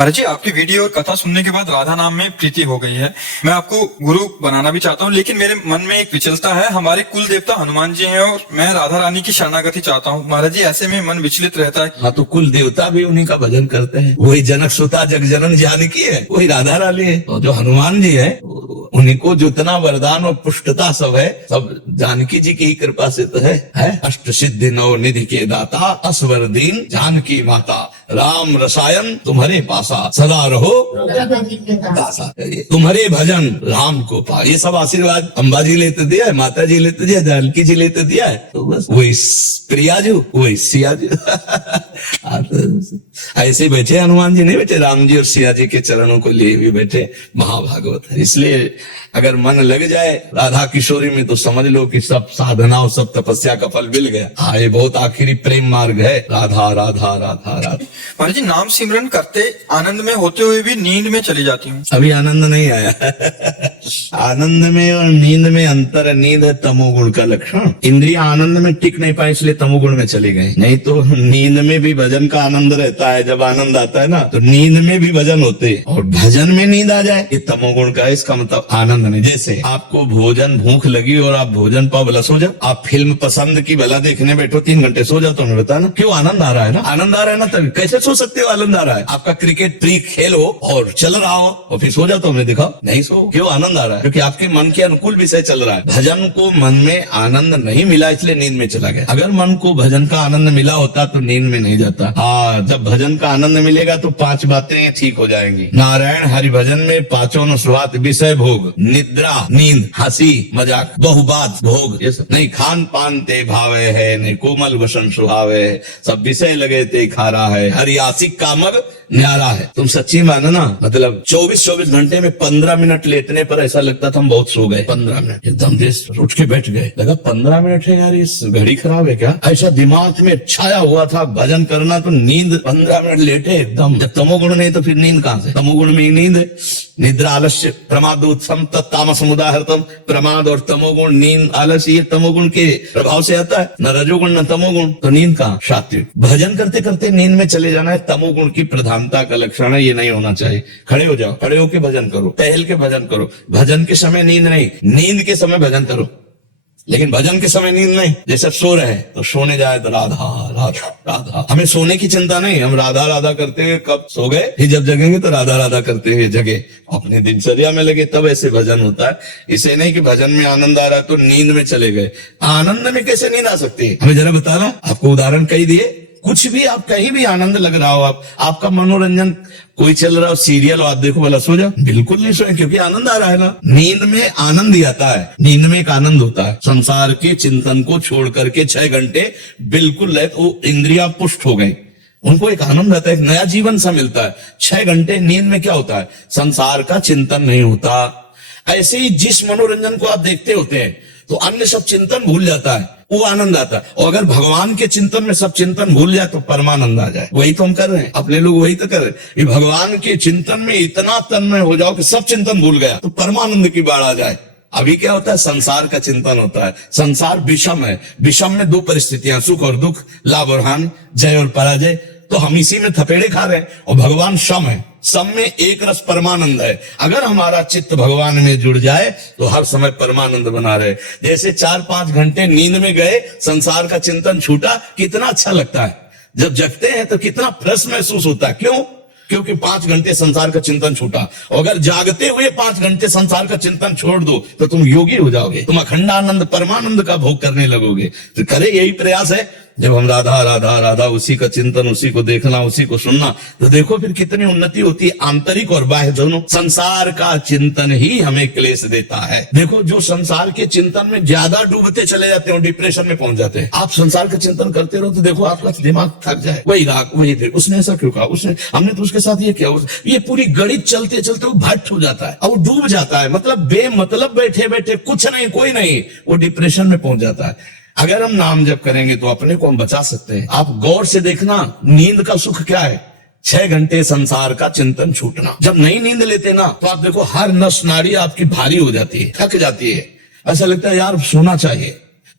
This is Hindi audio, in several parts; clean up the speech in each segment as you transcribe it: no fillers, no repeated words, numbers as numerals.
महाराज जी, आपकी वीडियो और कथा सुनने के बाद राधा नाम में प्रीति हो गई है। मैं आपको गुरु बनाना भी चाहता हूँ, लेकिन मेरे मन में एक विचलता है। हमारे कुल देवता हनुमान जी हैं और मैं राधा रानी की शरणागति चाहता हूँ। महाराज जी, ऐसे में मन विचलित रहता है। हाँ, तो कुल देवता भी उन्हीं का भजन करते हैं। वही जनक सुता जगजनन जानकी है, वही राधा रानी है। और जो हनुमान जी है उन्हीं को जितना वरदान और पुष्टता सब है, सब जानकी जी की ही कृपा से तो है। अष्ट सिद्धि नव निधि के दाता, असवर दीन जानकी माता, राम रसायन तुम्हारे पासा, सदा रहो दासा। तुम्हारे भजन राम को पा। ये सब आशीर्वाद अम्बा जी लेते दिया है, माता जी लेते दिया, जानकी जी लेते दिया है। तो बस वही प्रियाजू, वही सियाजू। ऐसे बैठे हनुमान जी नहीं बैठे, राम जी और सिया जी के चरणों को लिए भी बैठे महाभागवत है। इसलिए अगर मन लग जाए राधा किशोरी में तो समझ लो कि सब साधना और सब तपस्या का फल मिल गया। हाँ, ये बहुत आखिरी प्रेम मार्ग है, राधा राधा राधा राधा। महाराज जी, नाम सिमरन करते आनंद में होते हुए भी नींद में चली जाती हूँ। अभी आनंद नहीं आया। आनंद में और नींद में अंतर है। नींद है तमोगुण का लक्षण। इंद्रियां आनंद में टिक नहीं पाए, इसलिए तमोगुण में चली गई। नहीं तो नींद में भी भजन का आनंद रहता है। जब आनंद आता है ना, तो नींद में भी भजन होते, और भजन में नींद आ जाए, ये तमोगुण का है। इसका मतलब आनंद नहीं। जैसे आपको भोजन भूख लगी और आप भोजन पाओ, भला सो जाओ। आप फिल्म पसंद की भला देखने बैठो, 3 घंटे सो जाओ, तो हमें बता ना क्यों? आनंद आ रहा है ना, आनंद आ रहा है ना, तभी कैसे सो सकते हो? आनंद आ रहा है। आपका क्रिकेट प्री खेल हो और चल रहा हो और फिर सो जाओ, तो हमें दिखाओ, नहीं सो। क्यों? आनंद आ रहा है, क्योंकि आपके मन के अनुकूल विषय चल रहा है। भजन को मन में आनंद नहीं मिला, इसलिए नींद में चला गया। अगर मन को भजन का आनंद मिला होता तो नींद में नहीं जाता। हाँ, जब भजन का आनंद मिलेगा तो 5 बातें ठीक हो जाएंगी। नारायण हरि भजन में 5 अनुस्वात विषय भोग, निद्रा, नींद, हंसी मजाक, बहुबात भोग, ये सब नहीं। खान पान ते भावे है, नहीं कोमल वसन सुहावे है, सब विषय लगे ते खारा है, हरियासिक कामग न्यारा है। तुम सच्ची मानो ना, मतलब 24 घंटे में 15 मिनट लेटने पर ऐसा लगता था हम बहुत सो गए। 15 मिनट एकदम देश उठ के बैठ गए, लगा 15 मिनट है यार, इस घड़ी खराब है क्या? ऐसा दिमाग में छाया हुआ था भजन करना, तो नींद 15 मिनट लेटे एकदम। जब तमोगुण नहीं तो फिर नींद कहां से? तमोगुण में ही नींद है। निद्रा आलस्य प्रमाद उत्सम तत्तामस मुदाहृतम। प्रमाद और तमोगुण, नींद, आलस्य, ये तमोगुण के प्रभाव से आता है। न रजोगुण न तमोगुण, तो नींद कहां? सात्विक। भजन करते करते नींद में चले जाना है, तमोगुण की प्रधानता का लक्षण है। ये नहीं होना चाहिए। खड़े हो जाओ, खड़े होके भजन करो, टहल के भजन करो। भजन के समय नींद नहीं, नींद के समय भजन करो, लेकिन भजन के समय नींद नहीं। जैसे सो रहे तो सोने जाए तो राधा राधा राधा। हमें सोने की चिंता नहीं, हम राधा राधा करते हुए कब सो गए, फिर जब जगेंगे तो राधा राधा करते हुए जगे, अपने दिनचर्या में लगे, तब ऐसे भजन होता है। इसे नहीं कि भजन में आनंद आ रहा है तो नींद में चले गए। आनंद में कैसे नींद आ सकती है? हमें जरा बताना। आपको उदाहरण कई दिए। कुछ भी, आप कहीं भी आनंद लग रहा हो, आपका मनोरंजन कोई चल रहा हो, सीरियल, आप देखो भला सो जाओ? बिल्कुल नहीं सोए, क्योंकि आनंद आ रहा है ना। नींद में आनंद ही आता है। नींद में एक आनंद होता है। संसार के चिंतन को छोड़ करके 6 घंटे बिल्कुल वो इंद्रियां पुष्ट हो गई, उनको एक आनंद आता है, एक नया जीवन सा मिलता है। 6 घंटे नींद में क्या होता है? संसार का चिंतन नहीं होता। ऐसे ही जिस मनोरंजन को आप देखते होते हैं तो अन्य सब चिंतन भूल जाता है, वो आनंद आता है। और अगर भगवान के चिंतन में सब चिंतन भूल जाए तो परमानंद आ जाए। वही तो हम कर रहे हैं, अपने लोग वही तो कर रहे हैं। भगवान के चिंतन में इतना तन्मय हो जाओ कि सब चिंतन भूल गया तो परमानंद की बाढ़ आ जाए। अभी क्या होता है? संसार का चिंतन होता है। संसार विषम है। विषम में 2 परिस्थितियां, सुख और दुख, लाभ और हानि, जय और पराजय। तो हम इसी में थपेड़े खा रहे हैं। और भगवान सम है, सम में एक रस परमानंद है। अगर हमारा चित्त भगवान में जुड़ जाए तो हर समय परमानंद बना रहे। जैसे 4-5 घंटे नींद में गए, संसार का चिंतन छूटा, कितना अच्छा लगता है। जब जगते हैं तो कितना फ्रेश महसूस होता है। क्यों? क्योंकि 5 घंटे संसार का चिंतन छूटा। और अगर जागते हुए 5 घंटे संसार का चिंतन छोड़ दो तो तुम योगी हो जाओगे, तुम अखंडानंद परमानंद का भोग करने लगोगे। तो करे, यही प्रयास है। जब हम राधा राधा राधा, उसी का चिंतन, उसी को देखना, उसी को सुनना, तो देखो फिर कितनी उन्नति होती है, आंतरिक और बाह्य दोनों। संसार का चिंतन ही हमें क्लेश देता है। देखो, जो संसार के चिंतन में ज्यादा डूबते चले जाते हैं, डिप्रेशन में पहुंच जाते हैं। आप संसार का चिंतन करते रहो तो देखो आपका दिमाग थक जाए। वही राग, वही फिर उसने ऐसा क्यों कहा, उसने, हमने तो उसके साथ ये किया, ये पूरी गणित चलते चलते वो भट्ट हो जाता है और वो डूब जाता है। मतलब बेमतलब बैठे बैठे, कुछ नहीं, कोई नहीं, वो डिप्रेशन में पहुंच जाता है। अगर हम नाम जप करेंगे तो अपने को हम बचा सकते हैं। आप गौर से देखना, नींद का सुख क्या है? 6 घंटे संसार का चिंतन छूटना। जब नई नींद लेते ना तो आप देखो हर नस नाड़ी आपकी भारी हो जाती है, थक जाती है। ऐसा लगता है यार सोना चाहिए।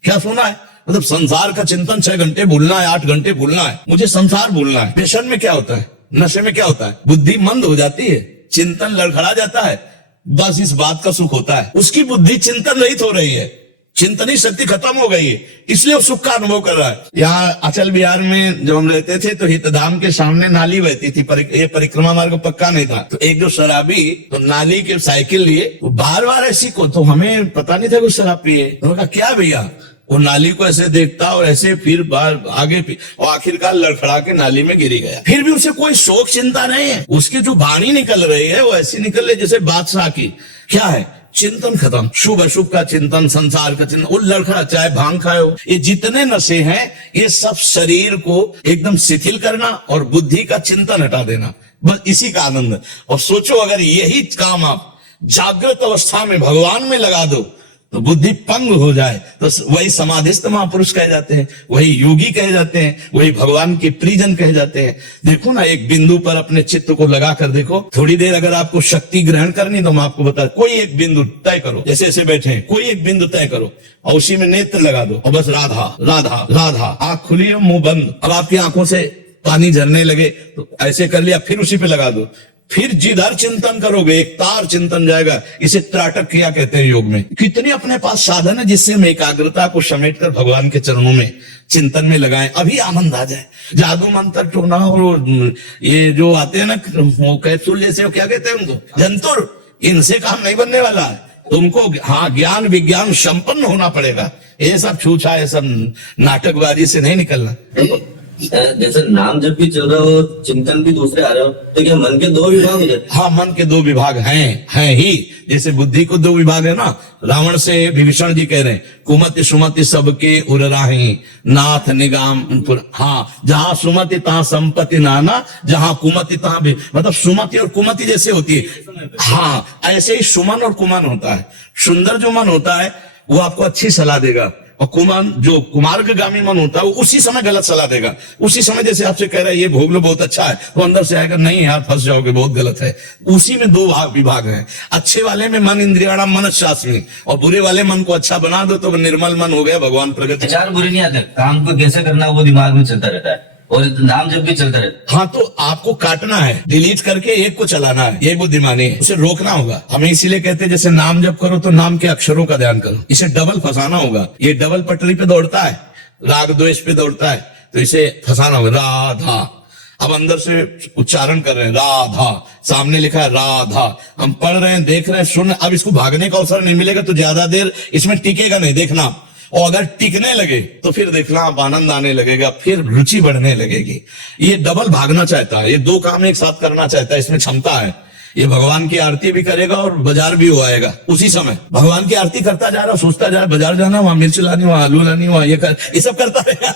क्या सोना है? मतलब संसार का चिंतन 6 घंटे भूलना है, 8 घंटे भूलना है, मुझे संसार भूलना है। पेशेंट में क्या होता है? नशे में क्या होता है, बुद्धि मंद हो जाती है, चिंतन लड़खड़ा जाता है, बस इस बात का सुख होता है। उसकी बुद्धि चिंतन रहित हो रही है, चिंतनी शक्ति खत्म हो गई है, इसलिए वो सुख का अनुभव कर रहा है। यहाँ अचल बिहार में जब हम रहते थे तो हितधाम के सामने नाली बहती थी, ये परिक्रमा मार्ग पक्का नहीं था। तो एक जो शराबी तो नाली के साइकिल लिए बार बार ऐसी को, तो हमें पता नहीं था कि शराब पिए। तो कहा क्या भैया, वो नाली को ऐसे देखता और ऐसे फिर बार आगे और आखिरकार लड़खड़ा के नाली में गिरी गया। फिर भी उसे कोई शोक चिंता नहीं है, उसकी जो वाणी निकल रही है वो ऐसी निकल रही जैसे बादशाह की। क्या है, चिंतन खत्म, शुभ अशुभ का चिंतन, संसार का चिंतन, वो लड़खड़ा, चाहे भांग खाए हो। ये जितने नशे हैं ये सब शरीर को एकदम शिथिल करना और बुद्धि का चिंतन हटा देना, बस इसी का आनंद है। और सोचो अगर यही काम आप जागृत अवस्था में भगवान में लगा दो तो बुद्धि पंग हो जाए तो वही समाधिस्थ महापुरुष कहे जाते हैं, वही योगी कहे जाते हैं, वही भगवान के प्रियजन कहे जाते हैं। देखो ना, एक बिंदु पर अपने चित्त को लगा कर देखो। थोड़ी देर अगर आपको शक्ति ग्रहण करनी तो मैं आपको बता, कोई एक बिंदु तय करो, जैसे ऐसे बैठे हैं, कोई एक बिंदु तय करो और उसी में नेत्र लगा दो और बस राधा राधा राधा, आंख खुली और मुंह बंद। अब आपकी आंखों से पानी झरने लगे तो ऐसे कर लिया, फिर उसी पे लगा दो, फिर जिधर चिंतन करोगे एक तार चिंतन जाएगा। इसे त्राटक क्रिया कहते हैं योग में। कितने अपने पास साधन है जिससे हम एकाग्रता को समेटकर भगवान के चरणों में चिंतन में लगाएं, अभी आनंद आ जाए। जादू मंत्र टोना और ये जो आते हैं ना वो कैप्सूल जैसे, क्या कहते हैं उनको, जंतुर, इनसे काम नहीं बनने वाला है। तुमको हाँ ज्ञान विज्ञान संपन्न होना पड़ेगा, ये सब छूछा, ये सब नाटकबाजी से नहीं निकलना। जैसे नाम जब भी चल रहा हो, चिंतन भी दूसरे आ रहे हो, तो क्या मन के दो विभाग हो जाते? हाँ, मन के दो विभाग हैं ही। जैसे बुद्धि को दो विभाग है ना, रावण से विभीषण जी कह रहे हैं, कुमति सुमति सबके उर राही, नाथ निगाम। हाँ, जहां सुमति तहां संपत्ति नाना, जहां कुमति तहां भी, मतलब सुमति और कुमति जैसे होती है। हाँ, ऐसे ही सुमन और कुमन होता है। सुंदर जो मन होता है वो आपको अच्छी सलाह देगा, और कुमान जो कुमार्गामी मन होता है वो उसी समय गलत सलाह देगा। उसी समय जैसे आपसे कह रहा है ये भोग लो बहुत अच्छा है, तो अंदर से आएगा नहीं यार फंस जाओगे, बहुत गलत है। उसी में दो विभाग हैं। अच्छे वाले में मन इंद्रियाणाम मनश्शास्मी, और बुरे वाले मन को अच्छा बना दो तो निर्मल मन हो गया, भगवान प्रगति। विचार बुरे नहीं आते, काम को कैसे करना वो दिमाग में चलता रहता है, और नाम जब भी चलता रहता है। हाँ, तो आपको काटना है, डिलीट करके एक को चलाना है, ये बुद्धिमानी है। उसे रोकना होगा। हमें इसीलिए कहते हैं जैसे नाम जब करो तो नाम के अक्षरों का ध्यान करो, इसे डबल फंसाना होगा। ये डबल पटरी पे दौड़ता है, राग द्वेष पे दौड़ता है, तो इसे फंसाना होगा। राधा, अब अंदर से उच्चारण कर रहे हैं राधा, सामने लिखा है राधा, हम पढ़ रहे हैं, देख रहे हैं, सुन। अब इसको भागने का अवसर नहीं मिलेगा तो ज्यादा देर इसमें टिकेगा नहीं, देखना। और अगर टिकने लगे तो फिर देखना आप आनंद आने लगेगा, फिर रुचि बढ़ने लगेगी। ये डबल भागना चाहता है, ये दो काम एक साथ करना चाहता है, इसमें क्षमता है। ये भगवान की आरती भी करेगा और बाजार भी हो आएगा उसी समय। भगवान की आरती करता जा रहा, सोचता जा रहा, बाजार जाना, वहां मिर्च लानी, वहां आलू लानी, वहां ये सब करता रहेगा।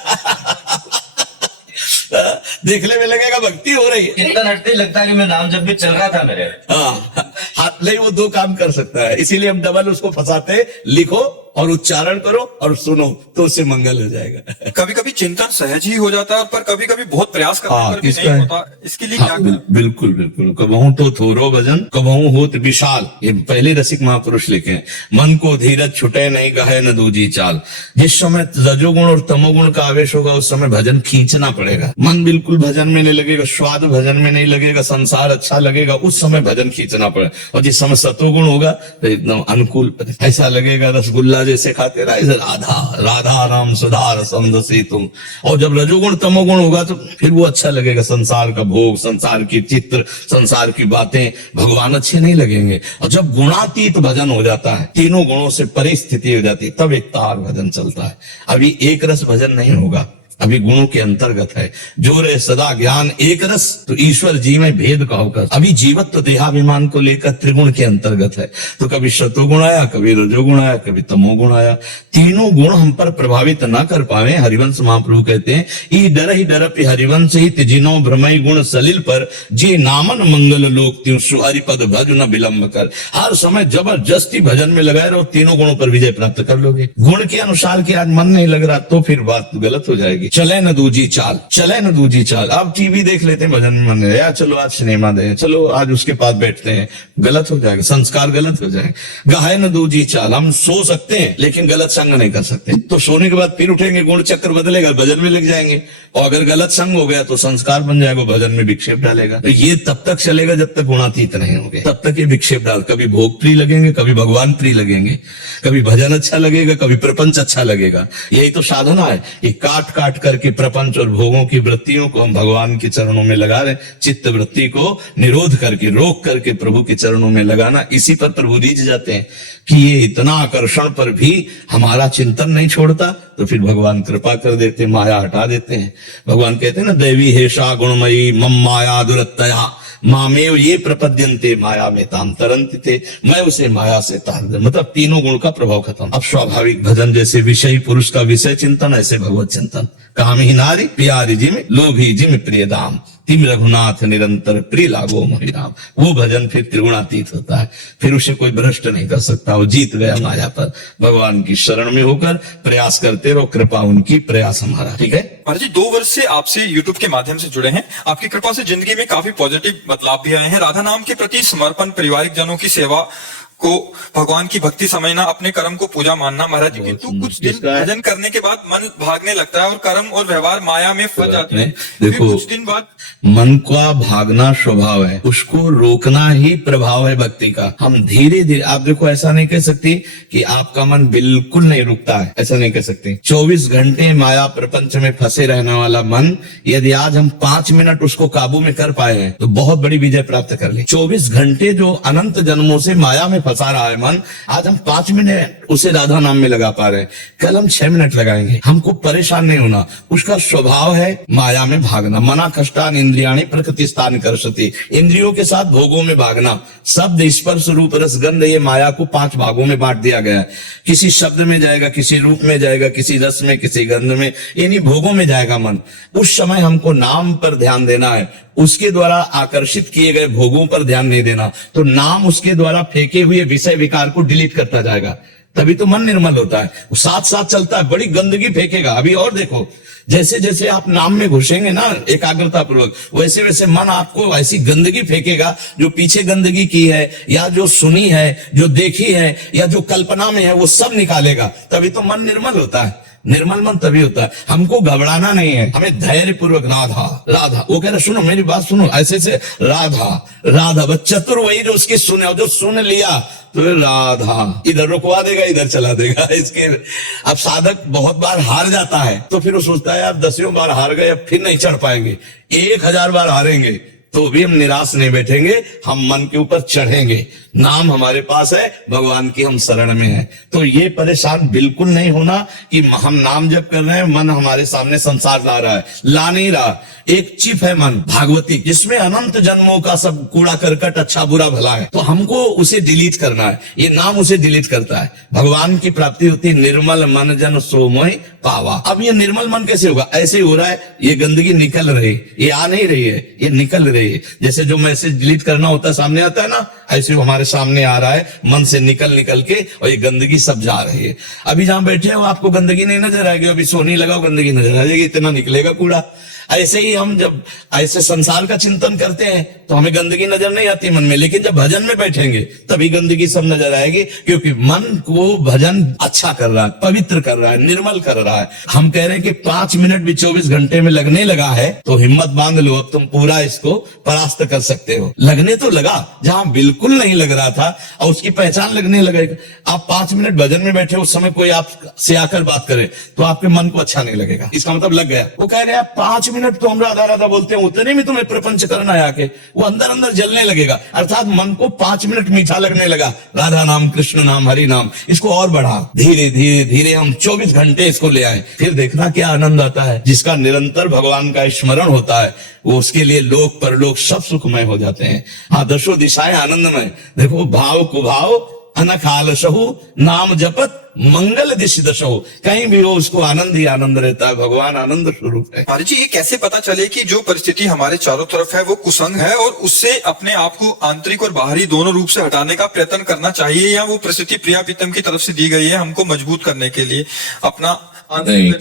देखने में लगेगा भक्ति हो रही है, चिंतन हटते ही लगता है कि मैं नाम जब भी चल रहा था मेरे। हाँ, नहीं वो दो काम कर सकता है, इसीलिए हम डबल उसको फंसाते। लिखो और उच्चारण करो और सुनो तो उससे मंगल हो जाएगा। कभी कभी चिंतन सहज ही हो जाता है, पर कभी कभी बहुत प्रयास करने हाँ, पर भी इसका नहीं है। होता। इसके लिए क्या हाँ, करें? बिल्कुल बिल्कुल। कबहू तो थोरो भजन, कबहू होत विशाल, ये पहले रसिक महापुरुष लिखे हैं। मन को धीरज छुटे नहीं, कहे न दूजी चाल। जिस समय रजोगुण और तमोगुण का आवेश होगा उस समय भजन खींचना पड़ेगा। मन बिल्कुल भजन में नहीं लगेगा, स्वाद भजन में नहीं लगेगा, संसार अच्छा लगेगा, उस समय भजन खींचना पड़ेगा। और जिस समय सतोगुण होगा तो एकदम अनुकूल, ऐसा लगेगा रसगुल्ला जैसे खाते रहे, राधा राधा राम सुधा रसम सी तुम। और जब रजोगुण तमोगुण होगा तो फिर वो अच्छा लगेगा, संसार का भोग, संसार की चित्र, संसार की बातें, भगवान अच्छे नहीं लगेंगे। और जब गुणातीत भजन हो जाता है, तीनों गुणों से परिस्थिति हो जाती है, तब एक तार भजन चलता है। अभी एक रस भजन नहीं होगा, अभी गुणों के अंतर्गत है। जो रे सदा ज्ञान एक रस, तो ईश्वर जी में भेद का होकर। अभी जीवत्व तो देहाभिमान को लेकर त्रिगुण के अंतर्गत है। तो कभी शतोगुण आया, कभी रजोगुण आया, कभी तमोगुण आया। तीनों गुण हम पर प्रभावित न कर पावे। हरिवंश महाप्रभु कहते हैं, ई डर ही डरपि हरिवंश ही तिजिनो भ्रमई गुण सलिल पर, जे नामन मंगल लोक त्यों सुहरि पद भज न विलंब कर। हर समय जबरदस्ती भजन में लगाए रहो, तीनों गुणों पर विजय प्राप्त कर लोगे। गुण के अनुसार के आज मन नहीं लग रहा तो फिर बात गलत हो जाएगी। चले न दूजी चाल, चले न दूजी चाल। अब टीवी देख लेते हैं, भजन में मन है, या चलो आज सिनेमा दें, चलो आज उसके पास बैठते हैं, गलत हो जाएगा, संस्कार गलत हो जाएगा। गाहे न दूजी चाल, हम सो सकते हैं लेकिन गलत संग नहीं कर सकते। तो सोने के बाद फिर उठेंगे, गुण चक्र बदलेगा, भजन में लग जाएंगे। और अगर गलत संग हो गया तो संस्कार बन जाएगा, भजन में विक्षेप डालेगा। तो ये तब तक चलेगा जब तक गुणातीत नहीं होंगे, तब तक ये विक्षेप डाल, कभी भोग प्रिय लगेंगे, कभी भगवान प्रिय लगेंगे, कभी भजन अच्छा लगेगा, कभी प्रपंच अच्छा लगेगा। यही तो साधना है कि काट काट करके प्रपंच और भोगों की वृत्तियों को हम भगवान के चरणों में लगा रहे, चित्त वृत्ति को निरोध करके, रोक करके प्रभु के चरणों में लगाना। इसी पर प्रभु रीझ जाते हैं कि ये इतना आकर्षण पर भी हमारा चिंतन नहीं छोड़ता, तो फिर भगवान कृपा कर देते, माया हटा देते हैं। भगवान कहते हैं ना, दैवी हेषा गुणमयी मम माया दुरत्तया मामेव ये प्रपद्यन्ते माया में ताम तरन्ति थे, मैं उसे माया से तार दे। मतलब तीनों गुण का प्रभाव खत्म। अब स्वाभाविक भजन जैसे विषयी पुरुष का विषय चिंतन, ऐसे भगवत चिंतन। काम ही नारी प्यारी जिम लोभी जिम प्रिय दाम, तिम रघुनाथ निरंतर प्रिय लागो मोहि राम। वो भजन फिर त्रिगुणातीत होता है, फिर उसे कोई भ्रष्ट नहीं कर सकता। वो जीत गया माया पर। भगवान की शरण में होकर प्रयास करते रहो, कृपा उनकी, प्रयास हमारा। ठीक है महाराज जी, 2 वर्ष से आपसे यूट्यूब के माध्यम से जुड़े हैं। आपकी कृपा से जिंदगी में काफी पॉजिटिव बदलाव भी आए हैं। राधा नाम के प्रति समर्पण, पारिवारिक जनों की सेवा को भगवान की भक्ति समझना, अपने कर्म को पूजा मानना। महाराज जी, किंतु कुछ दिन भजन करने के बाद मन भागने लगता है और कर्म और व्यवहार माया में फंस जाते हैं। देखो, कुछ दिन बाद मन का भागना स्वभाव है, उसको रोकना ही प्रभाव है भक्ति का। हम धीरे धीरे, आप देखो, ऐसा नहीं कह सकते कि आपका मन बिल्कुल नहीं रुकता है, ऐसा नहीं कह सकते। 24 घंटे माया प्रपंच में फंसे रहने वाला मन, यदि आज हम 5 मिनट उसको काबू में कर पाए हैं तो बहुत बड़ी विजय प्राप्त कर ली। 24 घंटे जो अनंत जन्मों से माया में फंसा रहा है मन, आज हम 5 मिनट उसे राधा नाम में लगा पा रहे हैं, कल हम 6 मिनट लगाएंगे। हमको परेशान नहीं होना, उसका स्वभाव है माया में भागना। मना कष्टान इंद्रियाणि प्रकृति स्थान करसति, इंद्रियों के साथ भोगों में भागना। शब्द स्पर्श रूप रस गंध, ये माया को 5 भागों में बांट दिया गया है। किसी शब्द में जाएगा, किसी रूप में जाएगा, किसी रस में, किसी गंध में, यानी भोगों में जाएगा मन। उस समय हमको नाम पर ध्यान देना है, उसके द्वारा आकर्षित किए गए भोगों पर ध्यान नहीं देना। तो नाम उसके द्वारा फेंके हुए विषय विकार को डिलीट करता जाएगा, तभी तो मन निर्मल होता है। वो साथ साथ चलता है, बड़ी गंदगी फेंकेगा। अभी और देखो, जैसे जैसे आप नाम में घुसेंगे ना एकाग्रता पूर्वक, वैसे वैसे मन आपको ऐसी गंदगी फेंकेगा जो पीछे गंदगी की है, या जो सुनी है, जो देखी है, या जो कल्पना में है, वो सब निकालेगा। तभी तो मन निर्मल होता है। निर्मल मन तभी होता है। हमको घबराना नहीं है, हमें धैर्य पूर्वक राधा राधा, वो कह रहे सुनो मेरी बात सुनो, ऐसे से राधा राधा। बस चतुर वही जो उसकी सुने, और जो सुन लिया तो राधा इधर रुकवा देगा, इधर चला देगा। इसके अब साधक बहुत बार हार जाता है, तो फिर वो सोचता है यार 10वीं बार हार गए, अब फिर नहीं चढ़ पाएंगे। 1000 बार हारेंगे तो भी हम निराश नहीं बैठेंगे, हम मन के ऊपर चढ़ेंगे। नाम हमारे पास है, भगवान की हम शरण में है। तो ये परेशान बिल्कुल नहीं होना कि हम नाम जप कर रहे हैं, मन हमारे सामने संसार ला रहा है, ला नहीं रहा। एक चिप है मन भागवती, जिसमें अनंत जन्मों का सब कूड़ा करकट, अच्छा बुरा भला है, तो हमको उसे डिलीट करना है। ये नाम उसे डिलीट करता है। भगवान की प्राप्ति होती है निर्मल मन जन सो मोहि पावा। अब ये निर्मल मन कैसे होगा? ऐसे हो रहा है, ये गंदगी निकल रही, ये आ नहीं रही है, ये निकल रही है। जैसे जो मैसेज डिलीट करना होता है सामने आता है ना, ऐसे हमारे सामने आ रहा है, मन से निकल के, और ये गंदगी सब जा रही है। अभी जहां बैठे हो आपको गंदगी नहीं नजर आएगी, अभी सोनी लगाओ गंदगी नजर आ जाएगी, इतना निकलेगा कूड़ा। ऐसे ही हम जब ऐसे संसार का चिंतन करते हैं तो हमें गंदगी नजर नहीं आती मन में, लेकिन जब भजन में बैठेंगे तभी गंदगी सब नजर आएगी, क्योंकि मन को भजन अच्छा कर रहा है, पवित्र कर रहा है, निर्मल कर रहा है। हम कह रहे हैं कि 5 मिनट भी 24 घंटे में लगने लगा है तो हिम्मत बांध लो, अब तुम पूरा इसको परास्त कर सकते हो। लगने तो लगा, जहां बिल्कुल नहीं लग रहा था और उसकी पहचान लगने लगेगा। आप 5 मिनट भजन में बैठे, उस समय कोई आपसे आकर बात करे तो आपके मन को अच्छा नहीं लगेगा, इसका मतलब लग गया। वो कह रहे हैं 5 मिनट तो हम राधा राधा बोलते हैं, उतने में तुम्हें प्रपंच करना है आके, वो अंदर अंदर जलने लगेगा। अर्थात मन को 5 मिनट मीठा लगने लगा, राधा नाम, कृष्ण नाम, हरि नाम, इसको और बढ़ा। धीरे धीरे धीरे हम 24 घंटे इसको ले आए, फिर देखना क्या आनंद आता है। जिसका निरंतर भगवान का स्मरण होता है वो उसके लिए लोक परलोक सब सुखमय हो जाते हैं। हाँ, 10 दिशाएं आनंदमय। देखो, भाव कुभाव अनखाल सहु नाम जपत मंगल दिश दशो, कहीं भी हो उसको आनंद ही आनंद रहता है। भगवान आनंद स्वरूप है। महाराज जी, ये कैसे पता चले कि जो परिस्थिति हमारे चारों तरफ है वो कुसंग है और उससे अपने आप को आंतरिक और बाहरी दोनों रूप से हटाने का प्रयत्न करना चाहिए, या वो परिस्थिति प्रिया प्रीतम की तरफ से दी गई है हमको मजबूत करने के लिए, अपना नहीं,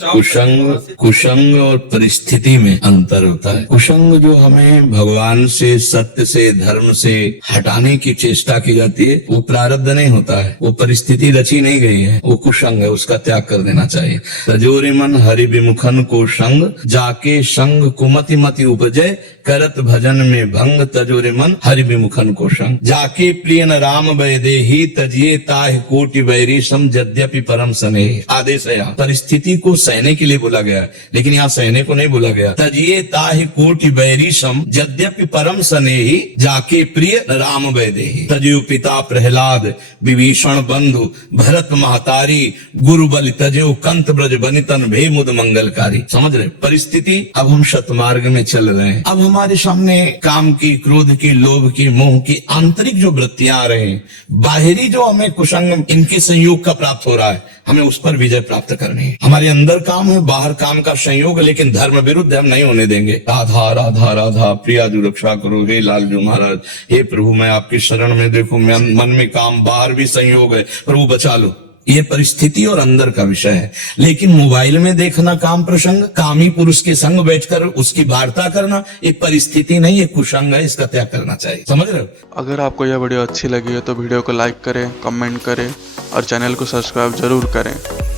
कुसंग और परिस्थिति में अंतर होता है। कुसंग जो हमें भगवान से, सत्य से, धर्म से हटाने की चेष्टा की जाती है, वो प्रारब्ध नहीं होता है, वो परिस्थिति रची नहीं गई है, वो कुसंग है, उसका त्याग कर देना चाहिए। तजोरे मन हरि विमुखन को संग, जाके संग कुमति मति उपजय, करत भजन में भंग, तजोरे मन हरि विमुखन को संग। जाके प्रिय न राम वैदेही, तजिए ताहि कोटि वैरी सम, यद्यपि परम स्नेह। आदेश है यहाँ, परिस्थिति को सहने के लिए बोला गया है, लेकिन यहाँ सहने को नहीं बोला गया। तजिए ताहि कोटि वैरी सम, यद्यपि परम स्नेही, जाके प्रिय न राम वैदेही। तजु पिता प्रहलाद, विभीषण बंधु, भरत महतारी, गुरु बलि तजो, कंत ब्रज बनितन भे मुद मंगलकारी। समझ रहे, परिस्थिति, अब हम शतमार्ग में चल रहे हैं। अब हमारे सामने काम की, क्रोध की, लोभ की, मोह की आंतरिक जो वृत्तियां आ रहे हैं, बाहरी जो हमें कुसंग इनके संयोग का प्राप्त हो रहा है, हमें उस पर विजय प्राप्त करनी है। हमारे अंदर काम है, बाहर काम का संयोग, लेकिन धर्म विरुद्ध हम नहीं होने देंगे। राधा राधा राधा प्रिया जो रक्षा करो, हे लाल जो महाराज, हे प्रभु मैं आपकी शरण में, देखो मन में काम, बाहर भी संयोग है, प्रभु बचा लो। ये परिस्थिति और अंदर का विषय है। लेकिन मोबाइल में देखना काम प्रसंग, कामी पुरुष के संग बैठकर उसकी वार्ता करना, ये परिस्थिति नहीं, ये कुसंग है, इसका त्याग करना चाहिए। समझ रहे हो? अगर आपको यह वीडियो अच्छी लगी है तो वीडियो को लाइक करें, कमेंट करें और चैनल को सब्सक्राइब जरूर करें।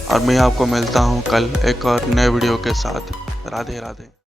और मैं आपको मिलता हूँ कल एक और नए वीडियो के साथ। राधे राधे।